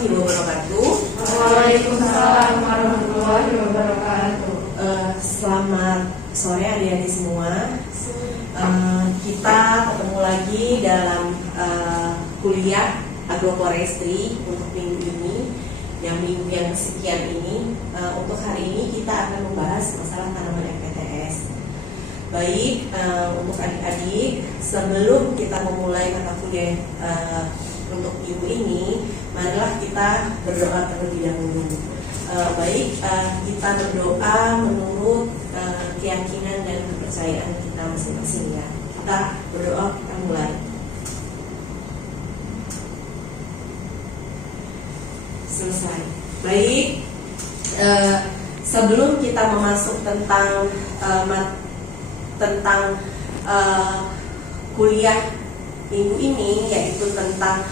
warahmatullahi wabarakatuh. Waalaikumsalam warahmatullahi wabarakatuh. Selamat sore adik-adik semua. Kita ketemu lagi dalam kuliah agroforestry untuk minggu ini, minggu yang kesekian ini. Untuk hari ini kita akan membahas masalah tanaman MPTS. Baik, untuk adik-adik, sebelum kita memulai mata kuliah untuk minggu ini, marilah kita berdoa terlebih dahulu. Kita berdoa menurut keyakinan dan kepercayaan kita masing-masing ya. Kita berdoa, kita mulai. Selesai. Baik, sebelum kita memasuk tentang kuliah minggu ini, yaitu tentang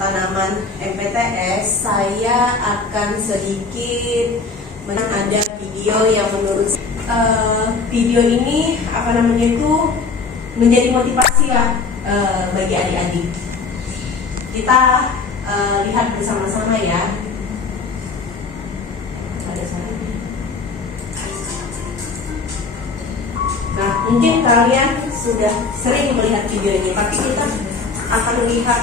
tanaman MPTS, saya akan sedikit ada video yang menurut video ini menjadi motivasi lah bagi adik-adik. Kita lihat bersama-sama ya. Nah, mungkin kalian sudah sering melihat video ini, tapi kita akan melihat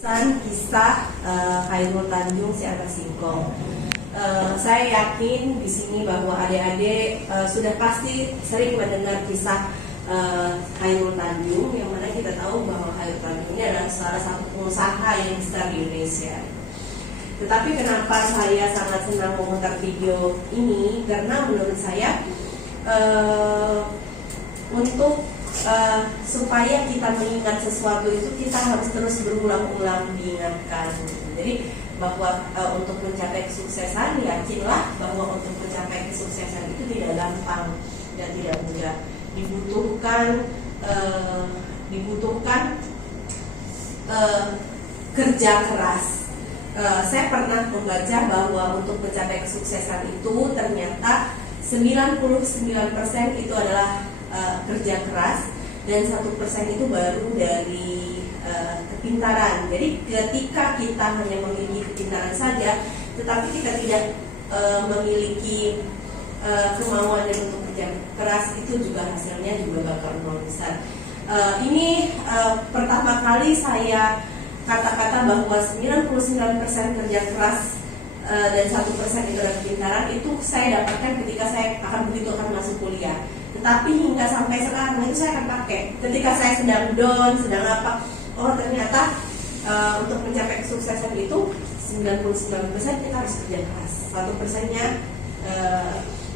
Kisah Khairul Tanjung si anak singkong. Saya yakin di sini bahwa adik-adik sudah pasti sering mendengar kisah Khairul Tanjung, yang mana kita tahu bahwa Khairul Tanjung ini adalah salah satu pengusaha yang besar di Indonesia. Tetapi kenapa saya sangat senang memutar video ini? Karena menurut saya untuk supaya kita mengingat sesuatu itu kita harus terus berulang-ulang diingatkan. Jadi bahwa untuk mencapai kesuksesan, yakinlah bahwa untuk mencapai kesuksesan itu tidak gampang dan tidak mudah. Dibutuhkan kerja keras. Saya pernah membaca bahwa untuk mencapai kesuksesan itu ternyata 99% itu adalah kerja keras dan 1% itu baru dari kepintaran. Jadi ketika kita hanya memiliki kepintaran saja, tetapi kita tidak memiliki kemauan dan untuk kerja keras, itu juga hasilnya juga bakal nol besar. Ini pertama kali saya kata-kata bahwa 99% kerja keras dan 1% itu adalah kepintaran, itu saya dapatkan ketika saya akan masuk kuliah. Tetapi hingga sampai sekarang itu saya akan pakai ketika saya sedang down, sedang apa. Oh ternyata untuk mencapai kesuksesan itu 99% kita harus kerja keras, 1%-nya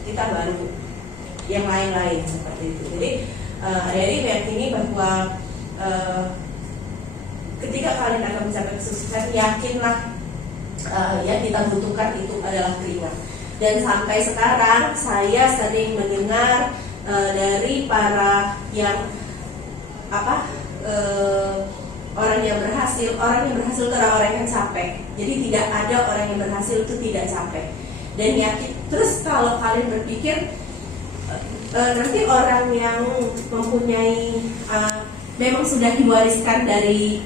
kita baru yang lain-lain seperti itu. Jadi adik-adik meyakini bahwa ketika kalian akan mencapai kesuksesan, yakinlah yang kita butuhkan itu adalah keringat. Dan sampai sekarang saya sering mendengar dari para yang orang yang berhasil itu adalah orang yang capek. Jadi tidak ada orang yang berhasil itu tidak capek. Dan yakin terus kalau kalian berpikir nanti orang yang mempunyai memang sudah diwariskan dari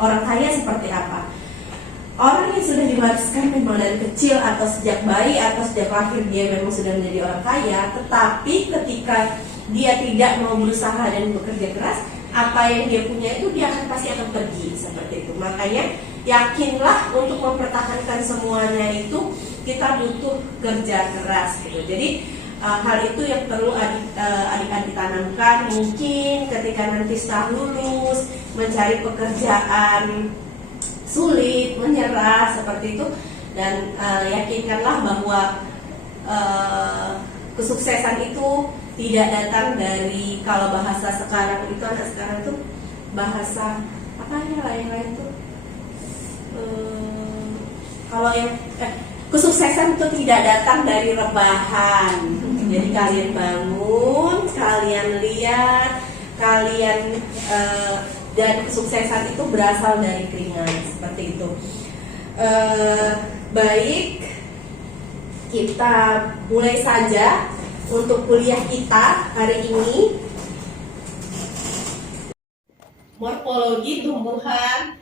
orang kaya seperti apa? Orang yang sudah diwariskan memang dari kecil atau sejak bayi atau sejak lahir dia memang sudah menjadi orang kaya, tetapi ketika dia tidak mau berusaha dan bekerja keras, apa yang dia punya itu dia pasti akan pergi seperti itu. Makanya yakinlah untuk mempertahankan semuanya itu kita butuh kerja keras gitu. Jadi hal itu yang perlu adik-adik tanamkan. Mungkin ketika nanti setelah lulus mencari pekerjaan sulit, menyerah seperti itu, dan yakinkanlah bahwa kesuksesan itu tidak datang dari, kalau bahasa sekarang itu anak sekarang itu bahasa apa ya lain-lain tuh kalau yang kesuksesan itu tidak datang dari rebahan. Jadi kalian bangun, kalian lihat, kalian dan kesuksesan itu berasal dari keringat seperti itu. Baik, kita mulai saja untuk kuliah kita hari ini. Morfologi tumbuhan.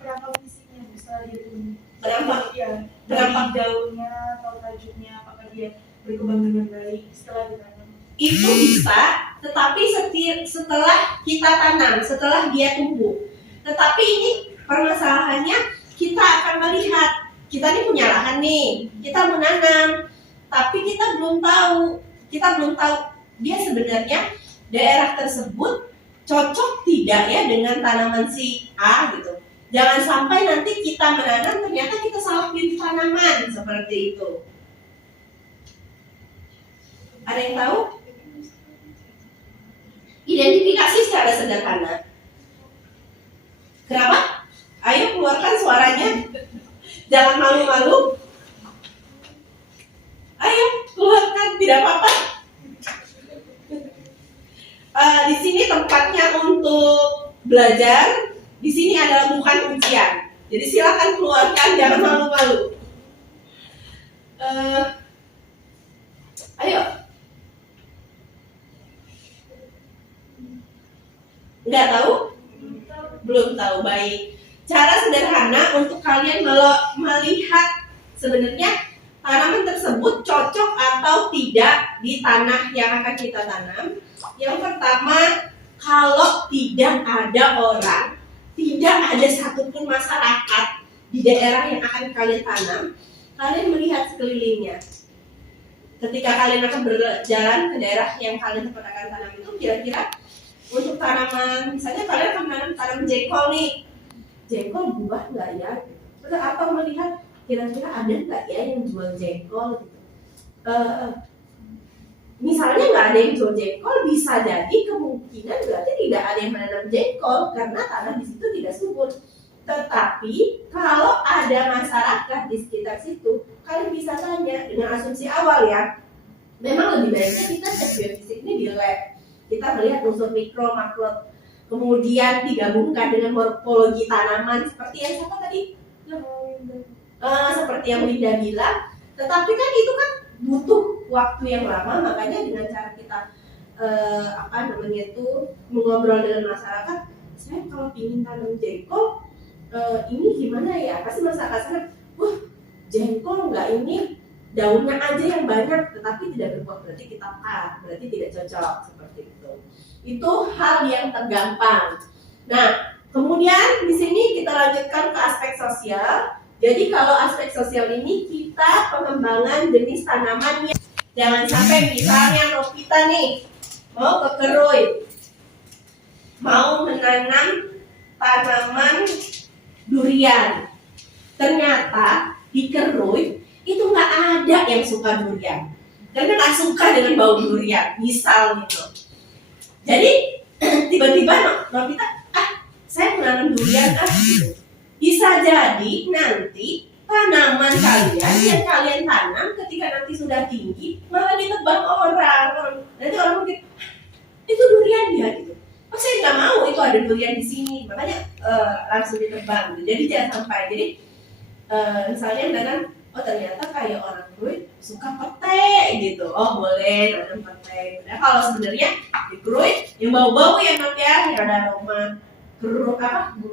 Berapa fisiknya bisa dihitung? Berapa? Ya, Berapa? dari daunnya atau tajuknya, apakah dia berkembang dengan baik setelah ditanam? Itu bisa, tetapi setelah kita tanam, setelah dia tumbuh. Tetapi ini permasalahannya, kita akan melihat, kita ini punya lahan nih, kita menanam, tapi kita belum tahu dia sebenarnya daerah tersebut cocok tidak ya dengan tanaman si A gitu. Jangan sampai nanti kita menanam ternyata kita salah pilih tanaman seperti itu. Ada yang tahu? Identifikasi secara sederhana. Kenapa? Ayo keluarkan suaranya. Jangan malu-malu. Ayo keluarkan, tidak apa-apa. Di sini tempatnya untuk belajar. Di sini adalah bukan ujian. Jadi silakan keluarkan, jangan malu-malu. Ayo. Nggak tahu? Belum tahu. Baik. Cara sederhana untuk kalian melihat sebenarnya tanaman tersebut cocok atau tidak di tanah yang akan kita tanam. Yang pertama, kalau tidak ada orang tidak ada satupun masyarakat di daerah yang akan kalian tanam, kalian melihat sekelilingnya. Ketika kalian akan berjalan ke daerah yang kalian akan tanam itu, kira-kira untuk tanaman, misalnya kalian akan tanam jengkol nih, jengkol buah nggak ya? Atau melihat kira-kira ada nggak ya yang jual jengkol gitu. Misalnya nggak ada yang jual jengkol, bisa jadi kemungkinan berarti tidak ada yang menanam jengkol karena tanah di situ tidak subur. Tetapi kalau ada masyarakat di sekitar situ, kalian bisa tanya dengan asumsi awal ya. Memang lebih baiknya kita cek biofisik ini di lab. Kita melihat unsur mikro, makro, kemudian digabungkan dengan morfologi tanaman seperti yang siapa tadi? Seperti yang Linda bilang. Tetapi kan itu kan butuh waktu yang lama, makanya dengan cara kita mengobrol dengan masyarakat, saya kalau ingin tanam jengkol ini gimana ya? Pasti masyarakat sana, wah jengkol nggak ini daunnya aja yang banyak, tetapi tidak berbuah, berarti kita berarti tidak cocok seperti itu. Itu hal yang tergampang. Nah, kemudian di sini kita lanjutkan ke aspek sosial. Jadi kalau aspek sosial ini kita pengembangan jenis tanamannya. Jangan sampai misalnya kita nih mau ke Kerui, mau menanam tanaman durian. Ternyata di Kerui itu nggak ada yang suka durian, karena nggak suka dengan bau durian, misal gitu. Jadi tiba-tiba kita, saya menanam durian gitu. Bisa jadi nanti tanaman kalian yang kalian tanam ketika nanti sudah tinggi malah ditebang orang. Nanti orang mungkin itu durian ya gitu. Oh saya nggak mau itu ada durian di sini, makanya langsung ditebang. Jadi jangan sampai. Jadi misalnya nanam, oh ternyata kayak orang Krui suka pete gitu. Oh boleh nanam pete. Nah kalau sebenarnya di Krui yang bau-bau ya Nok ya, yang ada aroma keruk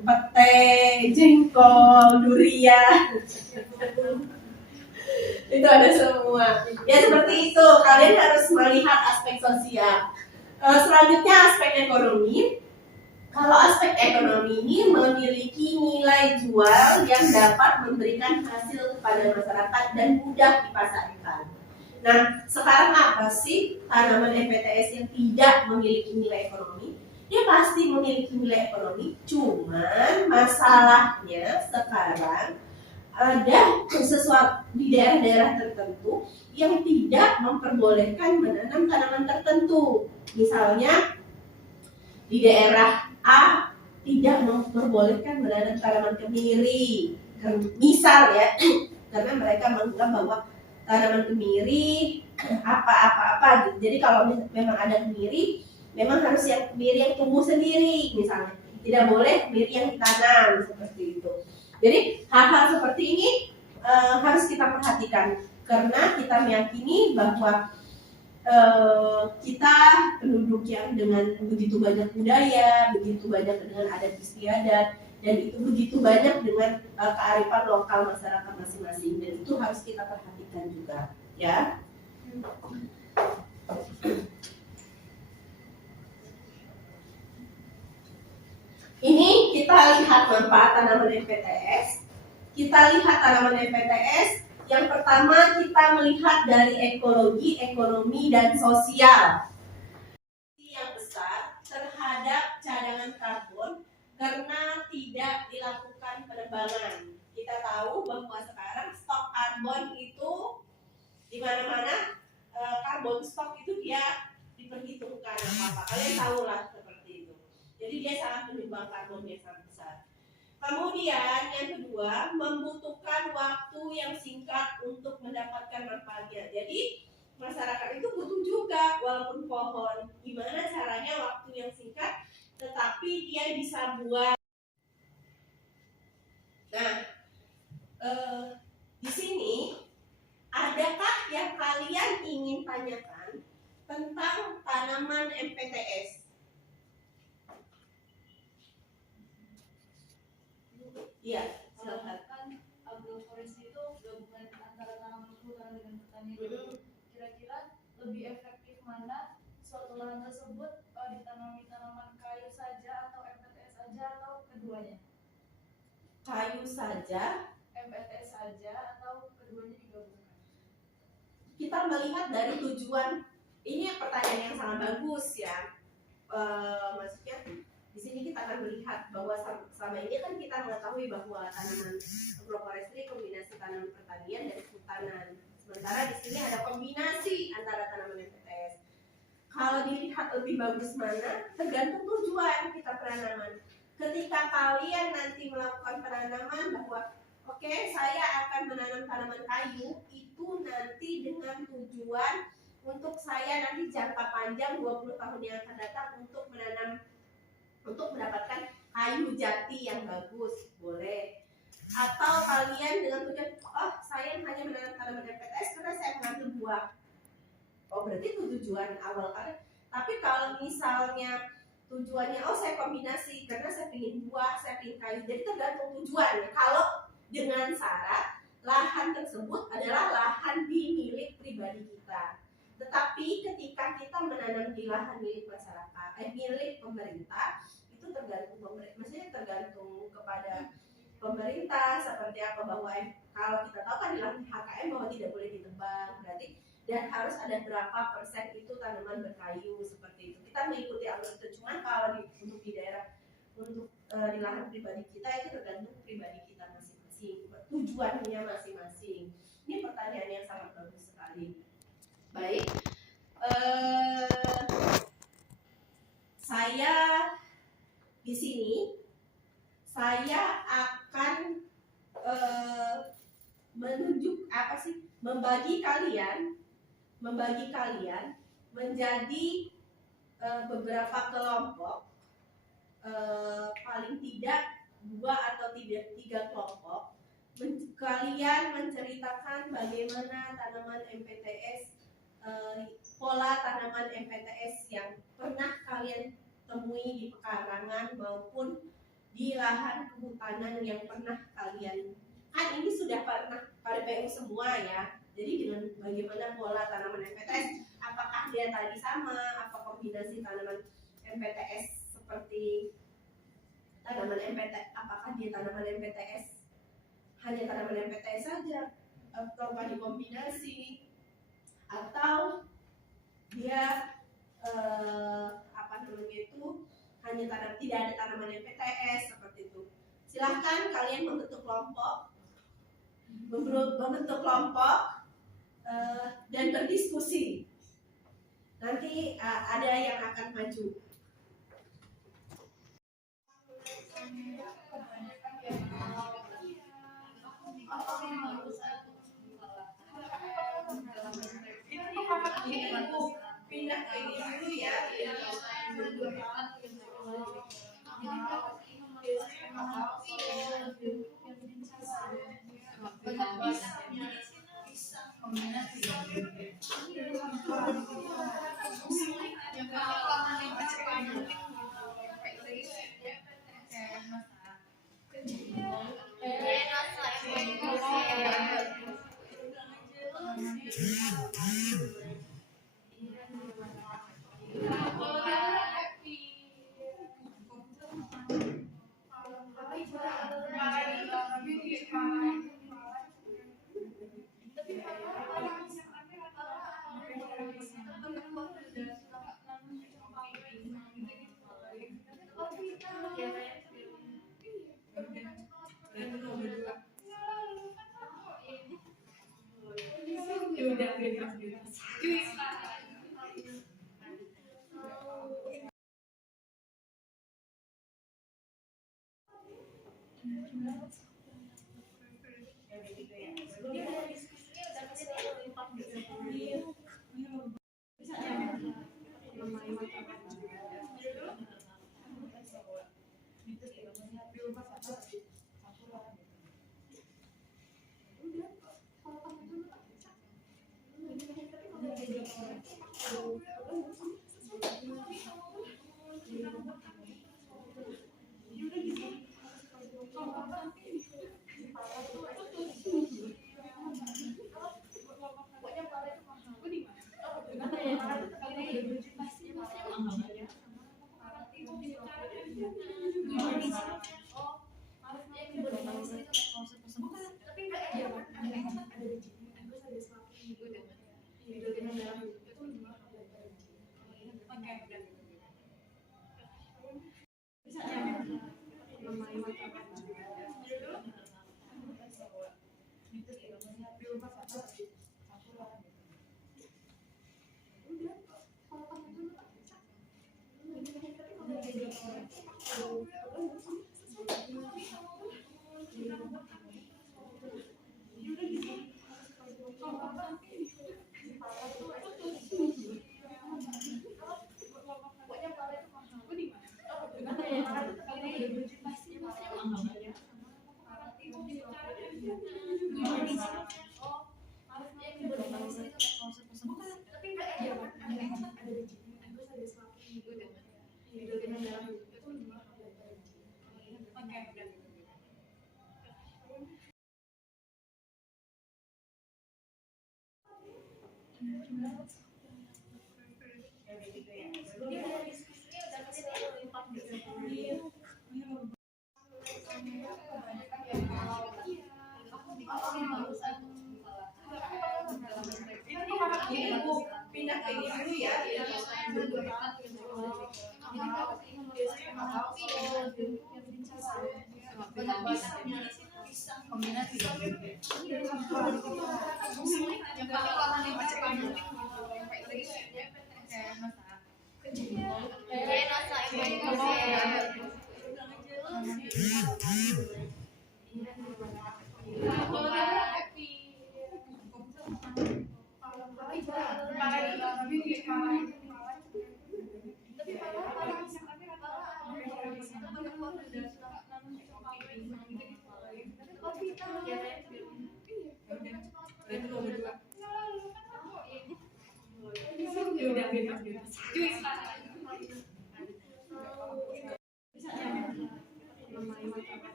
pete, jengkol, durian. Itu ada semua. Ya seperti itu. Kalian harus melihat aspek sosial. Selanjutnya aspek ekonomi. Kalau aspek ekonomi ini memiliki nilai jual yang dapat memberikan hasil kepada masyarakat dan mudah dipasarkan. Nah, sekarang apa sih tanaman MPTS yang tidak memiliki nilai ekonomi? Dia pasti memiliki nilai ekonomi, cuman masalahnya sekarang ada sesuatu di daerah-daerah tertentu yang tidak memperbolehkan menanam tanaman tertentu. Misalnya di daerah A tidak memperbolehkan menanam tanaman kemiri, misal ya, karena mereka menganggap bahwa tanaman kemiri apa-apa gitu. Jadi kalau memang ada kemiri, memang harus yang kemiri yang tumbuh sendiri, misalnya tidak boleh kemiri yang ditanam seperti itu. Jadi hal-hal seperti ini harus kita perhatikan karena kita meyakini bahwa kita penduduk yang dengan begitu banyak budaya, begitu banyak dengan adat istiadat, dan itu begitu banyak dengan kearifan lokal masyarakat masing-masing, dan itu harus kita perhatikan juga, ya. Ini kita lihat manfaat tanaman MPTS. Kita lihat tanaman MPTS. Yang pertama kita melihat dari ekologi, ekonomi, dan sosial. Yang besar terhadap cadangan karbon karena tidak dilakukan penebangan. Kita tahu bahwa sekarang stok karbon itu di mana-mana, karbon stok itu dia diperhitungkan apa-apa. Kalian tahu lah seperti itu. Jadi dia sangat menyumbang karbon yang sangat besar. Kemudian yang kedua, membutuhkan waktu yang singkat untuk mendapatkan manfaatnya. Jadi masyarakat itu butuh juga, walaupun pohon, gimana caranya waktu yang singkat, tetapi dia bisa buat. Nah, di sini adakah yang kalian ingin tanyakan tentang tanaman MPTS? Iya, silakan. Kan agroforestry itu gabungan antara tanaman hutan dengan pertanian. Kira-kira lebih efektif mana suatu lahan tersebut ditanami tanaman kayu saja atau MPTS saja atau keduanya? kayu saja, MPTS saja atau keduanya digabungkan? kita melihat dari tujuan. Ini pertanyaan yang sangat bagus ya. Maksudnya di sini kita akan melihat bahwa selama ini kan kita mengetahui bahwa tanaman agroforestry kombinasi tanaman pertanian dan kehutanan. Sementara di sini ada kombinasi antara tanaman MPTS. Kalau dilihat lebih bagus mana, tergantung tujuan kita penanaman. Ketika kalian nanti melakukan penanaman bahwa oke, saya akan menanam tanaman kayu, itu nanti dengan tujuan untuk saya nanti jangka panjang 20 tahun yang akan datang untuk menanam, untuk mendapatkan kayu jati yang bagus, boleh. Atau kalian dengan tujuan, oh saya hanya menanam tanaman MPTS karena saya mengambil buah. Oh berarti itu tujuan awal kalian. Tapi kalau misalnya tujuannya, oh saya kombinasi karena saya ingin buah, saya ingin kayu, jadi tergantung tujuan. Kalau dengan syarat lahan tersebut adalah lahan milik pribadi kita. Tetapi ketika kita menanam di lahan milik masyarakat, milik pemerintah, itu tergantung pemerintah, maksudnya tergantung kepada pemerintah seperti apa, bahwa kalau kita tahu kan di lahan HKM bahwa tidak boleh ditebang, berarti dan harus ada berapa persen itu tanaman berkayu seperti itu. Kita mengikuti alur itu. Cuman kalau untuk di daerah, untuk di lahan pribadi kita itu tergantung pribadi kita masing-masing, tujuannya masing-masing. Ini pertanyaan yang sangat bagus sekali. Baik, saya di sini saya akan menunjuk apa sih, membagi kalian menjadi beberapa kelompok, paling tidak 2 atau 3 kelompok. Kalian menceritakan bagaimana tanaman MPTS, pola tanaman MPTS yang pernah kalian temui di pekarangan maupun di lahan kehutanan yang pernah kalian, kan ini sudah pernah pada PU semua ya. Jadi dengan bagaimana pola tanaman MPTS, apakah dia tadi sama, apa kombinasi tanaman MPTS seperti tanaman MPTS, apakah dia tanaman MPTS hanya tanaman MPTS saja, atau dikombinasi, atau dia apa namanya itu hanya tidak ada tanaman MPTS seperti itu. Silahkan kalian membentuk kelompok dan berdiskusi. Nanti ada yang akan maju. Pindah ke ini dulu ya.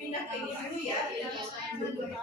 Pindah ke ini dulu ya. Pindah ke ini dulu ya.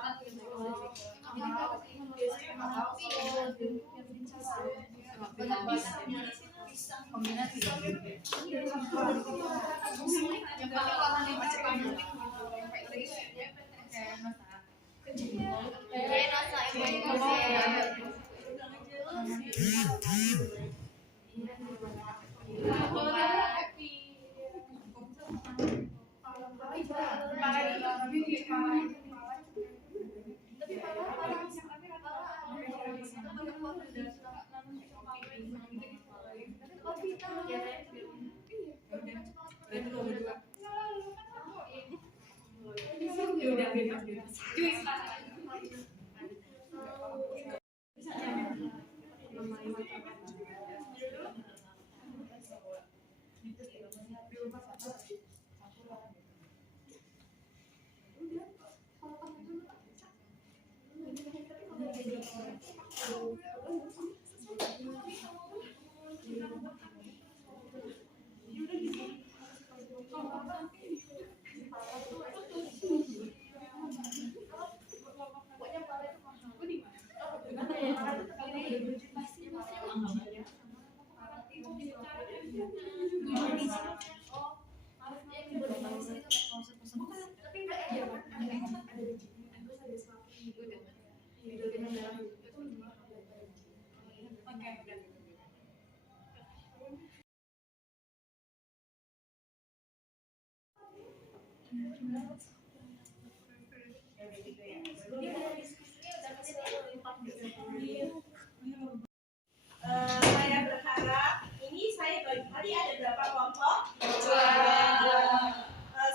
Saya berharap ini saya bagi tadi ada berapa kelompok?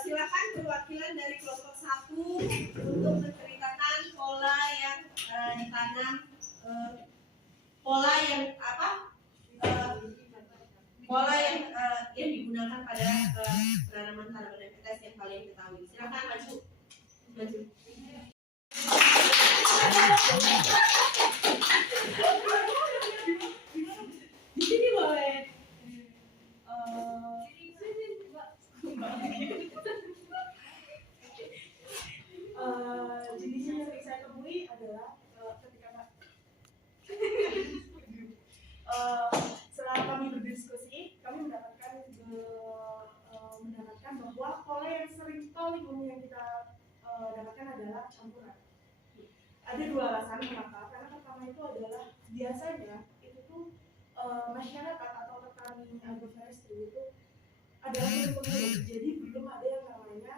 Silakan perwakilan dari kelompok 1 untuk menceritakan pola yang ditanam pola yang yang digunakan pada penanaman tanaman epiteis yang kalian ketahui. Silakan maju. Di sini boleh. Jenisnya yang sering saya temui adalah setelah kami berdiskusi, kami mendapatkan bahwa pola yang sering paling umum yang kita dapatkan adalah campuran. Ada dua alasan kenapa. Karena pertama itu adalah biasanya itu tuh masyarakat atau petani agroforestry itu adalah turun-temurun, jadi belum ada yang namanya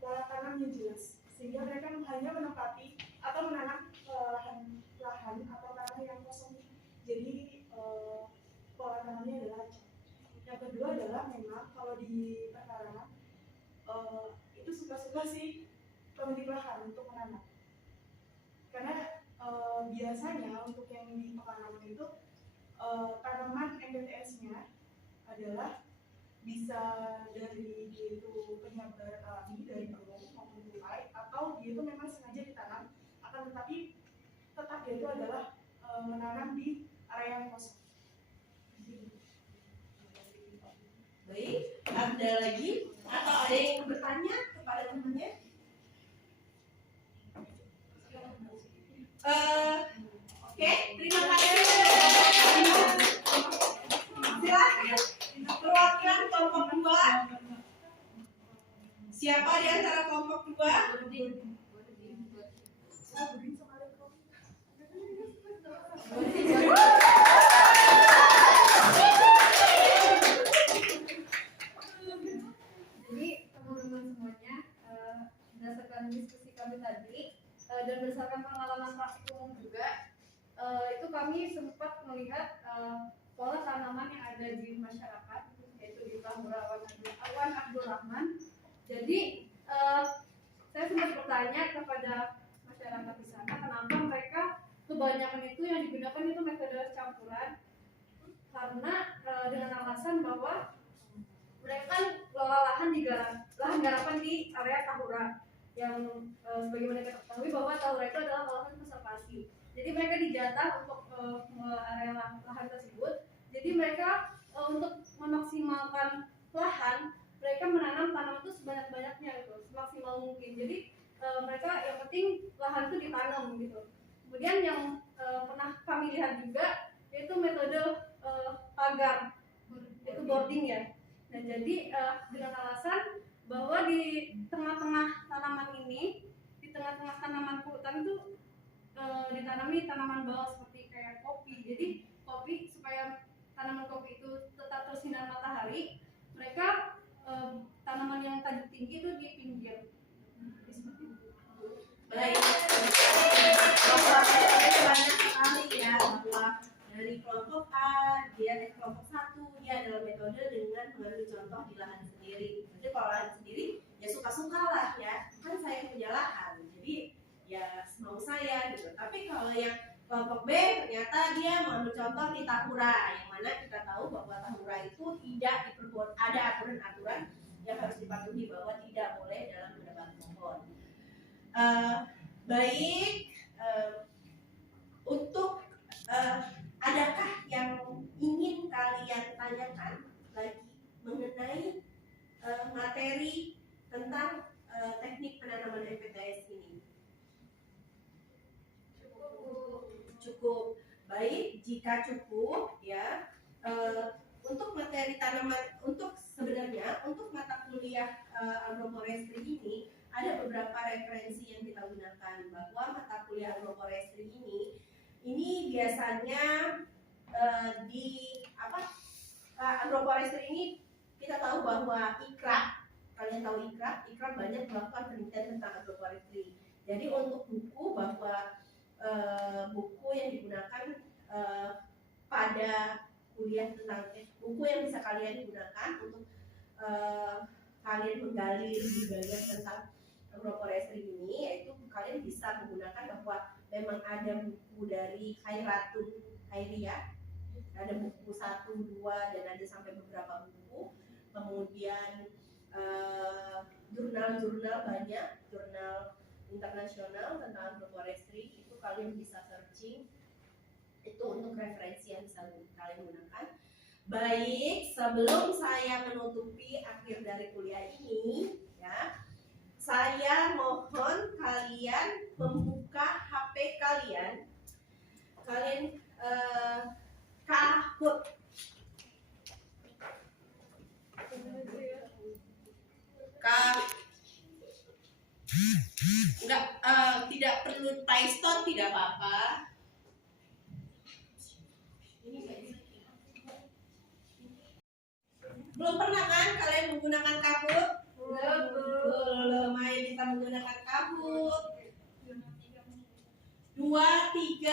pola tanam yang jelas, sehingga mereka hanya menempati atau menanam lahan atau tanah yang kosong. Jadi pola tanamnya adalah yang kedua adalah memang kalau di pekarangan itu suka-suka sih pemilik lahan untuk menanam, karena biasanya untuk yang di pekarangan itu tanaman MBTS-nya adalah bisa dari dia itu penyebar alami dari burung maupun tulai, atau dia itu memang sengaja ditanam, akan tetapi tetap dia itu adalah menanam di area yang kosong. Baik, ada lagi atau ada yang bertanya kepada temannya? Oke, terima kasih. Silakan perwakilan kelompok 2. Siapa di antara kelompok 2? Jadi teman-teman semuanya, berdasarkan diskusi kami tadi dan berdasarkan pengalaman praktik umum juga, itu kami sempat melihat pola tanaman yang ada di masyarakat, yaitu di Tahura Awan Abdurrahman. Jadi saya sempat bertanya kepada masyarakat di sana, kenapa mereka kebanyakan itu yang digunakan itu metode campuran, karena dengan alasan bahwa mereka kan lola lahan garapan di area Tahura yang sebagaimana kita ketahui bahwa Tahura itu adalah kawasan konservasi. Jadi mereka dijatah untuk area lahan tersebut. Jadi mereka untuk memaksimalkan lahan, mereka menanam tanaman itu sebanyak-banyaknya gitu, semaksimal mungkin. Jadi mereka yang penting lahan itu ditanam gitu. Kemudian yang pernah kami lihat juga yaitu metode pagar, yaitu boarding ya. Nah, jadi dengan alasan bahwa di tengah-tengah tanaman ini, di tengah-tengah tanaman hutan itu ditanami tanaman bawah seperti kayak kopi. Jadi kopi, supaya tanaman kopi itu tetap tersinar matahari, mereka tanaman yang tajam tinggi itu di pinggir. Baik. Banyak sekali ya bahwa dari kelompok A, dia kelompok 1 dia adalah metode dengan mengambil contoh di lahan sendiri. Jadi kalau lahan sendiri ya suka-suka lah ya, kan saya punya lahan, jadi ya mau saya gitu. Tapi kalau yang kelompok B ternyata dia mengambil contoh di Tahura, yang mana kita tahu bahwa Tahura itu tidak diperbolehkan, ada aturan-aturan yang harus dipatuhi bahwa tidak boleh dalam menebang pohon. Baik, untuk adakah yang ingin kalian tanyakan lagi mengenai materi tentang teknik penanaman MPTS ini? Cukup. Baik, jika cukup ya, untuk materi tanaman, sebenarnya untuk mata kuliah agroforestry ini ada beberapa referensi yang kita gunakan, bahwa mata kuliah agroforestry ini biasanya agroforestry ini kita tahu bahwa IKRA, kalian tahu IKRA banyak melakukan penelitian tentang agroforestry. Jadi untuk buku, bahwa buku yang digunakan pada kuliah tentang buku yang bisa kalian gunakan untuk kalian menggali lebih banyak tentang agroforestry ini, yaitu kalian bisa menggunakan bahwa memang ada buku dari Khairatun Khairiyah, ada buku 1, 2 dan ada sampai beberapa buku. Kemudian jurnal-jurnal banyak, jurnal internasional tentang agroforestry, itu kalian bisa searching, itu untuk referensi yang bisa kalian gunakan. Baik, sebelum saya menutupi akhir dari kuliah ini, ya, saya mohon kalian membuka HP kalian. Kalian Kahoot. Tidak perlu Play Store, tidak apa-apa. Belum pernah kan kalian menggunakan Kahoot? Belum. Ayo kita menggunakan Kahoot. 230471.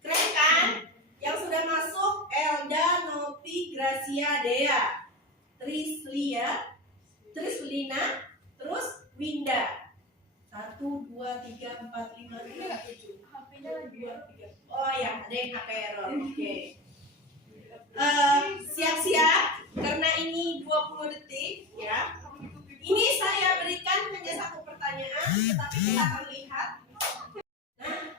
Keren kan? Yang sudah masuk Elda, Nopi, Gracia, Dea, Trislina, terus Winda. 1, 2, 3, 4, 5, 6, 7. HP-nya lagi 2, 3. Oh ya, ada yang HP error. Oke. Siap-siap karena ini 20 detik ya. Ini saya berikan hanya satu pertanyaan, tetapi kita akan lihat. Nah,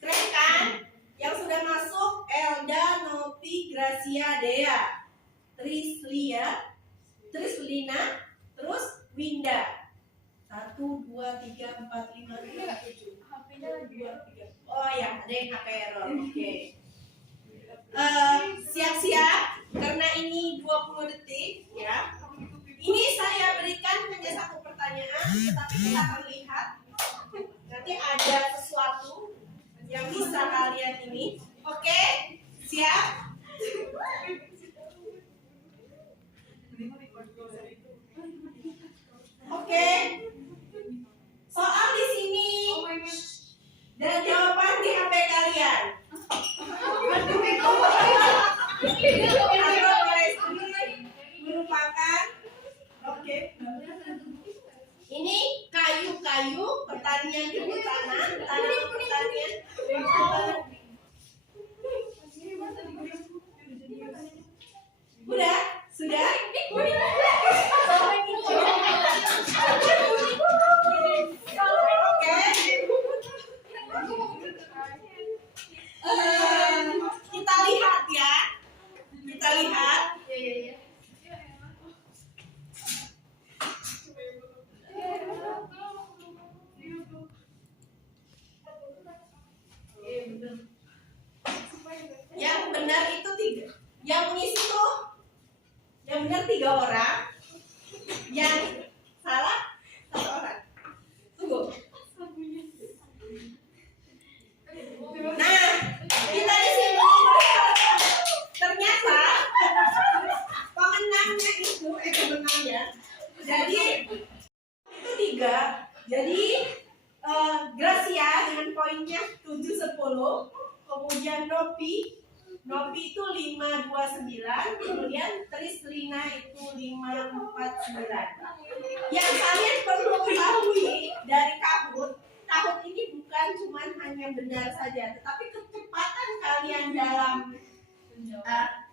keren kan? Yang sudah masuk Elda, Nopi, Gracia, Dea, Trislina, terus Winda. 1, 2, 3, 4, 5, 6, 7. HP-nya lagi 2, 3. Oh ya, ada yang HP error. Oke. Siap-siap karena ini 20 detik ya. Ini saya berikan hanya satu pertanyaan, tetapi kita akan lihat. Nanti ada sesuatu yang bisa kalian ini. Oke? Siap? Oke. Soal di sini dan jawaban di HP kalian. Merupakan ini kayu-kayu pertanian di hutan, tanam pertanian. Udah? Sudah? Kita lihat ya. Kita lihat. Yang benar itu 3. Yang mengisi tuh yang benar 3 orang. Yang salah 1 orang. Tunggu. Nah, kita di sini ternyata pemenangnya itu pemenangnya. Jadi itu 3. Jadi Gracia dengan poinnya 7-10. Kemudian Nopi itu 5-2-9. Kemudian Trislina itu 5-4-9. Yang kalian perlu ketahui dari Kahoot ini bukan cuma hanya benar saja, tetapi kecepatan kalian dalam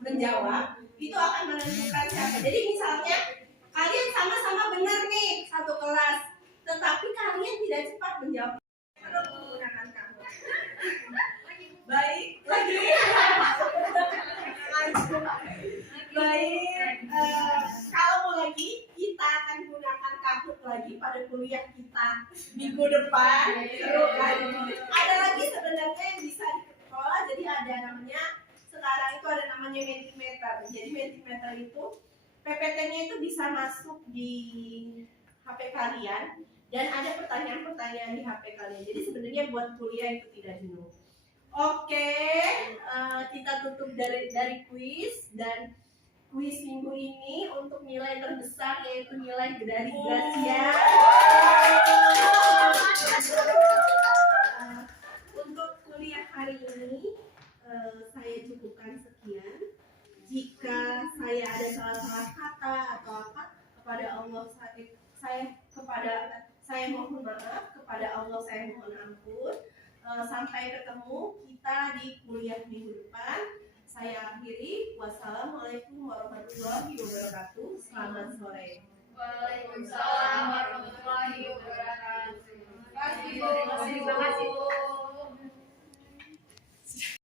menjawab itu akan menentukan siapa. Jadi misalnya kalian sama-sama benar nih satu kelas, tetapi kalian tidak cepat menjawab. Perlu menggunakan Kahoot. Baik, lagi. Baik, kalau mau lagi kita akan gunakan Kahoot lagi pada kuliah kita minggu depan. Seru kan? Ada lagi sebenarnya yang bisa dikelola. Jadi ada namanya sekarang itu ada namanya Mentimeter. Jadi Mentimeter itu PPT-nya itu bisa masuk di HP kalian dan ada pertanyaan-pertanyaan di HP kalian. Jadi sebenarnya buat kuliah itu tidak jenuh. Oke, kita tutup dari kuis, dan kuis minggu ini untuk nilai terbesar yaitu nilai dari Gracia. Untuk kuliah hari ini saya cukupkan sekian. saya mohon maaf, kepada Allah saya mohon ampun. Sampai ketemu kita di kuliah minggu depan. Saya akhiri. Wassalamualaikum warahmatullahi wabarakatuh. Selamat sore. Waalaikumsalam warahmatullahi wabarakatuh. Terima kasih Bu.